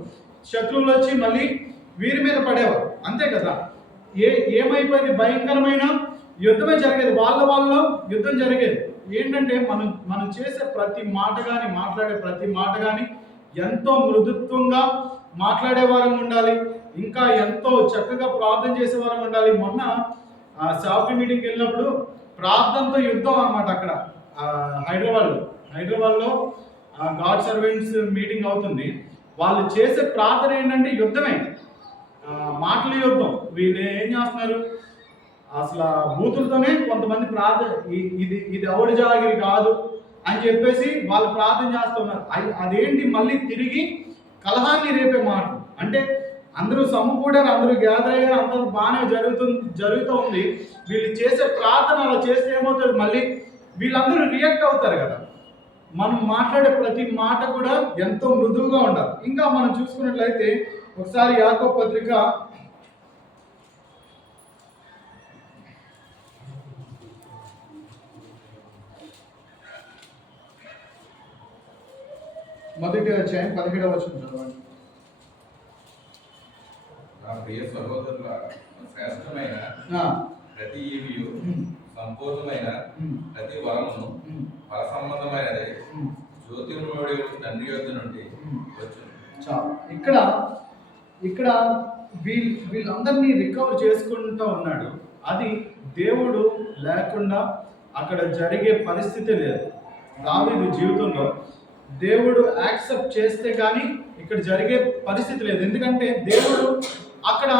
శత్రువులు వచ్చి మళ్ళీ వీరి మీద పడేవారు, అంతే కదా. ఏమైపోయింది, భయంకరమైన యుద్ధమే జరిగేది, వాళ్ళ యుద్ధం జరిగేది. ఏంటంటే మనం చేసే ప్రతి మాట కానీ, మాట్లాడే ప్రతి మాట కానీ ఎంతో మృదుత్వంగా మాట్లాడే వారం ఉండాలి, ఇంకా ఎంతో చక్కగా ప్రార్థన చేసే వారం ఉండాలి. మొన్న సాఫ్ట్ మీటింగ్కి వెళ్ళినప్పుడు ప్రార్థనతో యుద్ధం అన్నమాట. అక్కడ హైదరాబాద్లో గాడ్ సర్వెంట్స్ మీటింగ్ అవుతుంది. వాళ్ళు చేసే ప్రార్థన ఏంటంటే యుద్ధమే, మాటల యుద్ధం. వీళ్ళు ఏం చేస్తున్నారు, అసలు బూతులతోనే కొంతమంది ప్రార్థన, ఇది ఎవడి జాగిరి కాదు అని చెప్పేసి వాళ్ళు ప్రార్థన చేస్తున్నారు. అదేంటి, మళ్ళీ తిరిగి కలహాన్ని రేపే మాటలు. అంటే అందరూ సమకూడారు, అందరూ గ్యాదర్ అయ్యారు, అందరూ బాగానే జరుగుతూ ఉంది. వీళ్ళు చేసే ప్రార్థన అలా చేస్తే ఏమవుతుంది, మళ్ళీ వీళ్ళందరూ రియాక్ట్ అవుతారు కదా. మనం మాట్లాడే ప్రతి మాట కూడా ఎంతో మృదువుగా ఉండాలి. ఇంకా మనం చూసుకున్నట్లయితే ఒకసారి యాకోబు పత్రిక 1వ అధ్యాయం 17వ వచనం చదవండి. నా ప్రియ సహోదరుల, శ్రేష్టమైన ప్రతి ఈవియు సంపూర్ణమైన ప్రతి వరమును పర సంబంధమైనది జ్యోతిర్మయుడు తండ్రి యొద్ద నుండి వచ్చును. ఇక్కడ వీళ్ళందరినీ రికవర్ చేసుకుంటూ ఉన్నాడు. అది దేవుడు లేకుండా అక్కడ జరిగే పరిస్థితి లేదు. దావీదు జీవితంలో దేవుడు యాక్సెప్ట్ చేస్తే కానీ ఇక్కడ జరిగే పరిస్థితి లేదు. ఎందుకంటే దేవుడు అక్కడ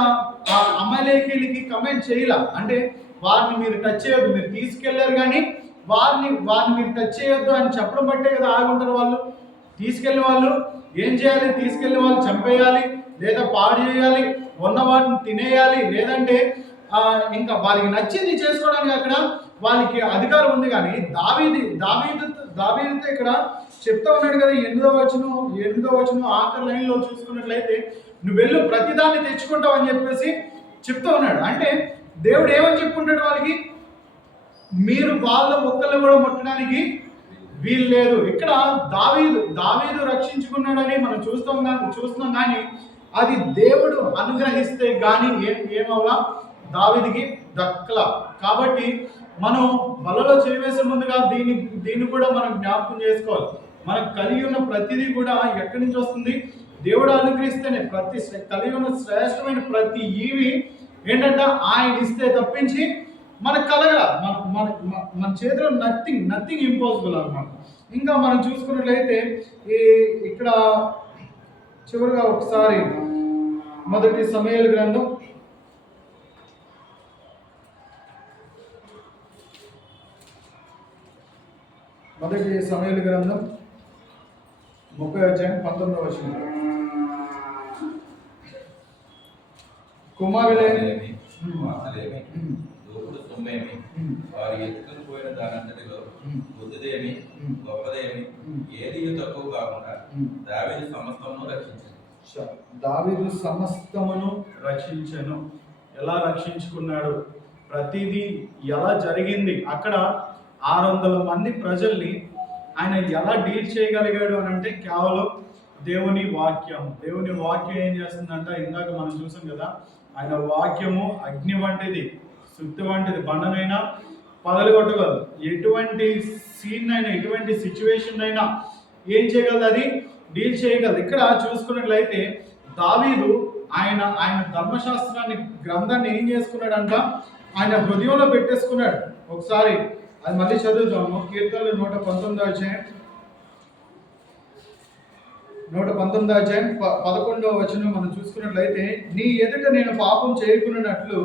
ఆ అమలేకీలకి కమెంట్ చేయాల, అంటే వారిని మీరు టచ్ చేయొద్దు, మీరు తీసుకెళ్లారు కానీ వారిని మీరు టచ్ చేయొద్దు అని చెప్పడం బట్టే కదా ఆగుంటారు. వాళ్ళు తీసుకెళ్ళిన వాళ్ళు ఏం చేయాలి, తీసుకెళ్ళిన వాళ్ళు చంపేయాలి, లేదా పాడు చేయాలి, ఉన్న వాటిని తినేయాలి, లేదంటే ఇంకా వాళ్ళకి నచ్చింది చేసుకోవడానికి అక్కడ వాళ్ళకి అధికారం ఉంది. కానీ దావీదుతో ఇక్కడ చెప్తా ఉన్నాడు కదా, 8వ వచనం ఆఖరి లైన్లో చూసుకున్నట్లయితే నువ్వు వెళ్ళు ప్రతిదాన్ని తెచ్చుకుంటావు అని చెప్పేసి చెప్తూ ఉన్నాడు. అంటే దేవుడు ఏమని చెప్పుకుంటాడు వాళ్ళకి, మీరు వాళ్ళ మొక్కలు కూడా ముట్టడానికి వీలు లేదు. ఇక్కడ దావీదు రక్షించుకున్నాడని మనం చూస్తున్నాం కానీ అది దేవుడు అనుగ్రహిస్తే కానీ ఏమవలా దావీదుకి దక్కల. కాబట్టి మనం బలలో చేవేసే ముందుగా దీన్ని కూడా మనం జ్ఞాపకం చేసుకోవాలి. మనకు కలిగి ఉన్న ప్రతిదీ కూడా ఎక్కడి నుంచి వస్తుంది, దేవుడు అనుగ్రహిస్తేనే. కలిగి ఉన్న శ్రేష్టమైన ప్రతి ఈవి ఏంటంటే ఆయన ఇస్తే తప్పించి మనకు కలగల. మన చేతిలో నథింగ్ ఇంపాసిబుల్ అన్నమాట. ఇంకా మనం చూసుకున్నట్లయితే ఇక్కడ చివరిగా ఒకసారి 1 సమూయేలు గ్రంథం 1 సమూయేలు గ్రంథం 30వ అధ్యాయం 19వ వచనం. కుమారులేమి దోపుడు సొమ్మేమి వారు ఎత్తుకుని పోయిన దానంతటిలో బుద్ధిదేమి గొప్పదేమి ఏది తక్కువ కాకుండా దావీదు సమస్తమును రక్షించను. దావీదు సమస్తమును రక్షించను. ఎలా రక్షించుకున్నాడు, ప్రతిదీ ఎలా జరిగింది, అక్కడ 600 మంది ప్రజల్ని ఆయన ఎలా డీల్ చేయగలిగాడు అని అంటే కేవలం దేవుని వాక్యం ఏం చేస్తుందంట, ఇందాక మనం చూసాం కదా, ఆయన వాక్యము అగ్ని వంటిది, సుత్తి వంటిది, బండనైనా పగలగొట్టగలదు. ఎటువంటి సీన్ అయినా, ఎటువంటి సిచ్యువేషన్ అయినా ఏం చేయగలదు, అది డీల్ చేయగలదు. ఇక్కడ చూసుకున్నట్లయితే దావీదు ఆయన ధర్మశాస్త్రాన్ని గ్రంథాన్ని ఏం చేసుకున్నాడంట, ఆయన హృదయంలో పెట్టేసుకున్నాడు. ఒకసారి అది మళ్ళీ చదువుతాము. కీర్తనలు 119వ అధ్యాయం 11వ వచనం మనం చూసుకున్నట్లయితే, నీ ఎదుట నేను పాపం చేయకున్నట్లు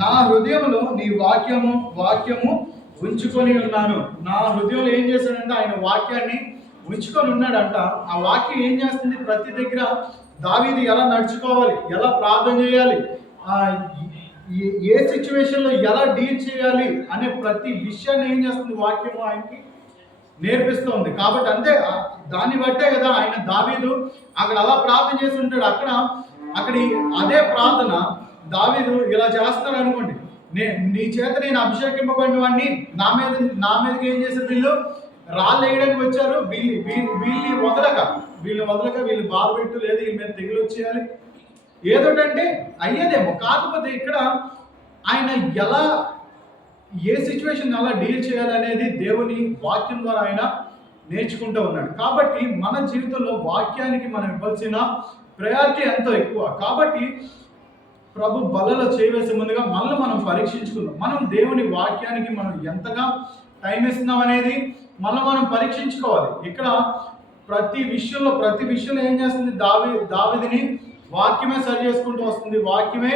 నా హృదయంలో నీ వాక్యము ఉంచుకొని ఉన్నాను. నా హృదయంలో ఏం చేశాడంటే ఆయన వాక్యాన్ని ఉంచుకొని ఉన్నాడంట. ఆ వాక్యం ఏం చేస్తుంది, ప్రతి దగ్గర దావీదు ఎలా నడుచుకోవాలి, ఎలా ప్రార్థన చేయాలి, ఏ సిచ్యువేషన్లో ఎలా డీల్ చేయాలి అనే ప్రతి విషయాన్ని ఏం చేస్తుంది, వాక్యము ఆయనకి నేర్పిస్తుంది. కాబట్టి అంతే, దాన్ని బట్టే కదా ఆయన దావీదు అక్కడ అలా ప్రార్థన చేసి ఉంటాడు. అక్కడ అదే ప్రార్థన దావీదు ఇలా చేస్తాడు అనుకోండి, నీ చేత నేను అభిషేకింపబడిన వాడిని, నా మీదకి ఏం చేశారు, వీళ్ళు రాళ్ళు వేయడానికి వచ్చారు, వీళ్ళు వదలక వీళ్ళు బాధ పెట్టు, లేదు వీళ్ళ మీద తెగులు వచ్చేయాలి, ఏదోటంటే అయ్యేదేమో, కాకపోతే ఇక్కడ ఆయన ఎలా ఏ సిచ్యువేషన్ ఎలా డీల్ చేయాలనేది దేవుని వాక్యం ద్వారా ఆయన నేర్చుకుంటూ ఉన్నాడు. కాబట్టి మన జీవితంలో వాక్యానికి మనం ఇవ్వాల్సిన ప్రయారిటీ ఎంతో ఎక్కువ. కాబట్టి ప్రభు బలలో చేయవేసే ముందుగా మనల్ని మనం పరీక్షించుకుందాం. మనం దేవుని వాక్యానికి మనం ఎంతగా టైం ఇస్తున్నాం అనేది మనం పరీక్షించుకోవాలి. ఇక్కడ ప్రతి విషయంలో ఏం చేస్తుంది, దావీదుని వాక్యమే సరి చేసుకుంటూ వస్తుంది, వాక్యమే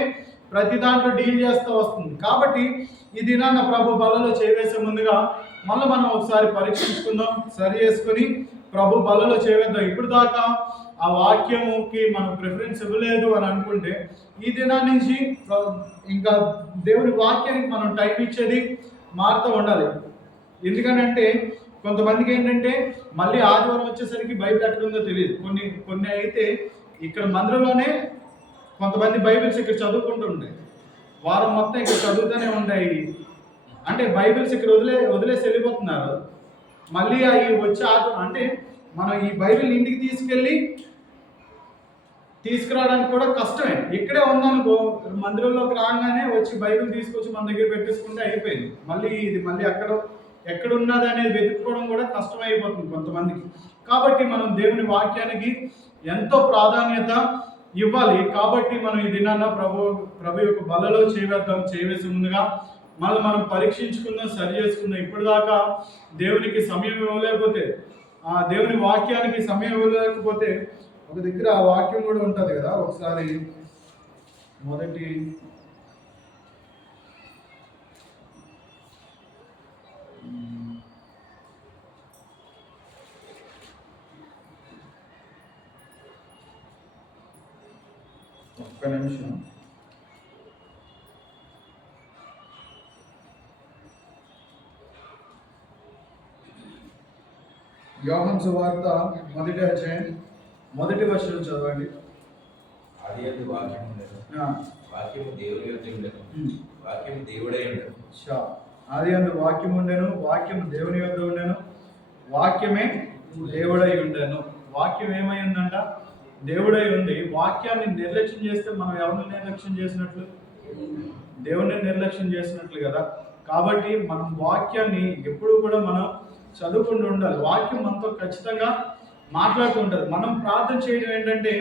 ప్రతి దాంట్లో డీల్ చేస్తూ వస్తుంది. కాబట్టి ఈ దినాన్న ప్రభు బలలో చేయవేసే ముందుగా మనం ఒకసారి పరీక్షించుకుందాం, సరి చేసుకుని ప్రభు బలలో చేయవేద్దాం. ఇప్పుడు దాకా ఆ వాక్యముకి మనం ప్రిఫరెన్స్ ఇవ్వలేదు అని అనుకుంటే ఈ దినాన్ని నుంచి ఇంకా దేవుని వాక్యానికి మనం టైం ఇచ్చేది మారుతూ ఉండాలి. ఎందుకంటే కొంతమందికి ఏంటంటే మళ్ళీ ఆదివారం వచ్చేసరికి బైబిల్ ఎక్కడుందో తెలియదు. కొన్ని అయితే ఇక్కడ మందిరంలోనే కొంతమంది బైబిల్స్ ఇక్కడ చదువుకుంటూ ఉంటాయి, వారం మొత్తం ఇక్కడ చదువుతూనే ఉంటాయి. అంటే బైబిల్స్ ఇక్కడ వదిలేసి వెళ్ళిపోతున్నారు. మళ్ళీ అవి వచ్చే అంటే మనం ఈ బైబిల్ ఇంటికి తీసుకురావడానికి కూడా కష్టమే. ఇక్కడే ఉందనుకో, మందిరంలోకి రాగానే వచ్చి బైబిల్ తీసుకొచ్చి మన దగ్గర పెట్టేసుకుంటే అయిపోయింది. మళ్ళీ ఎక్కడున్నది అనేది వెతుక్కోవడం కూడా కష్టమైపోతుంది కొంతమందికి. కాబట్టి మనం దేవుని వాక్యానికి ఎంతో ప్రాధాన్యత ఇవ్వాలి. కాబట్టి మనం ఈ దినాన్న ప్రభు యొక్క బలలో చేయవేసే ముందుగా మనం పరీక్షించుకుందాం, సరి చేసుకుందాం. ఇప్పటిదాకా దేవునికి సమయం ఇవ్వలేకపోతే, దేవుని వాక్యానికి సమయం ఇవ్వలేకపోతే ఒక దగ్గర ఆ వాక్యం కూడా ఉంటుంది కదా, ఒకసారి మొదటి ఒక్క నిమిషం. యోహాను సువార్త 1వ అధ్యాయం 1వ వచనం చదవండి. ఆదియందు వాక్యము ఉండెను, వాక్యము దేవుని యొద్ద ఉండెను, వాక్యము దేవుడై ఉండెను. ఆదియందు వాక్యము ఉండెను, వాక్యము దేవుని యొద్ద ఉండెను, వాక్యమే దేవుడై ఉండెను. వాక్యం ఏమై ఉందంట? దేవుడై ఉండి. వాక్యాన్ని నిర్లక్ష్యం చేస్తే మనం ఎవరిని నిర్లక్ష్యం చేసినట్లు? దేవుడిని నిర్లక్ష్యం చేసినట్లు కదా. కాబట్టి మనం వాక్యాన్ని ఎప్పుడు కూడా మనం చదువుకుంటూ ఉండాలి. వాక్యం మనతో ఖచ్చితంగా మాట్లాడుతూ ఉంటుంది. మనం ప్రార్థన చేయడం ఏంటంటే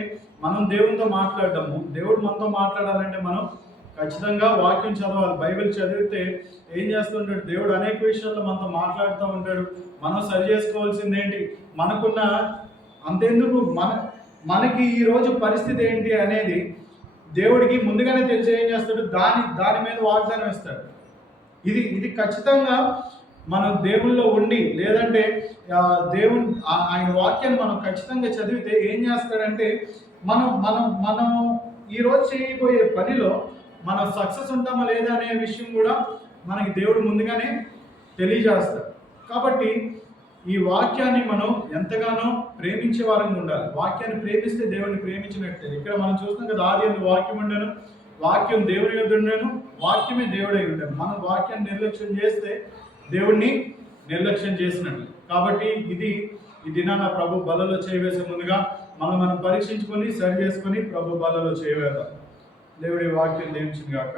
మనం దేవునితో మాట్లాడటము. దేవుడు మనతో మాట్లాడాలంటే మనం ఖచ్చితంగా వాక్యం చదవాలి. బైబిల్ చదివితే ఏం చేస్తుంటాడు, దేవుడు అనేక విషయాల్లో మనతో మాట్లాడుతూ ఉంటాడు. మనం సరి చేసుకోవాల్సింది ఏంటి, మనకున్న అంతెందుకు మనకి ఈరోజు పరిస్థితి ఏంటి అనేది దేవుడికి ముందుగానే తెలిసి ఏం చేస్తాడు, దాని మీద వాగ్దానం ఇస్తాడు. ఇది ఖచ్చితంగా మనం దేవుల్లో ఉండి, లేదంటే ఆయన వాక్యాన్ని మనం ఖచ్చితంగా చదివితే ఏం చేస్తాడంటే మనం ఈరోజు చేయబోయే పనిలో మనం సక్సెస్ ఉంటామా లేదా అనే విషయం కూడా మనకి దేవుడు ముందుగానే తెలియజేస్తాడు. కాబట్టి ఈ వాక్యాన్ని మనం ఎంతగానో ప్రేమించే వారంగా ఉండాలి. వాక్యాన్ని ప్రేమిస్తే దేవుడిని ప్రేమించినట్టే. ఇక్కడ మనం చూస్తాం కదా, ఆదియందు వాక్యం ఉండెను, వాక్యం దేవుని యొద్ద ఉండెను, వాక్యమే దేవుడై ఉండెను. మనం వాక్యాన్ని నిర్లక్ష్యం చేస్తే దేవుణ్ణి నిర్లక్ష్యం చేసినట్లు. కాబట్టి ఈ దినాన ప్రభు బలలో చేయవేసే ముందుగా మనం పరీక్షించుకొని సరి చేసుకొని ప్రభు బలలో చేయవేద్దాం. దేవుడి వాక్యం దీవించును గాక.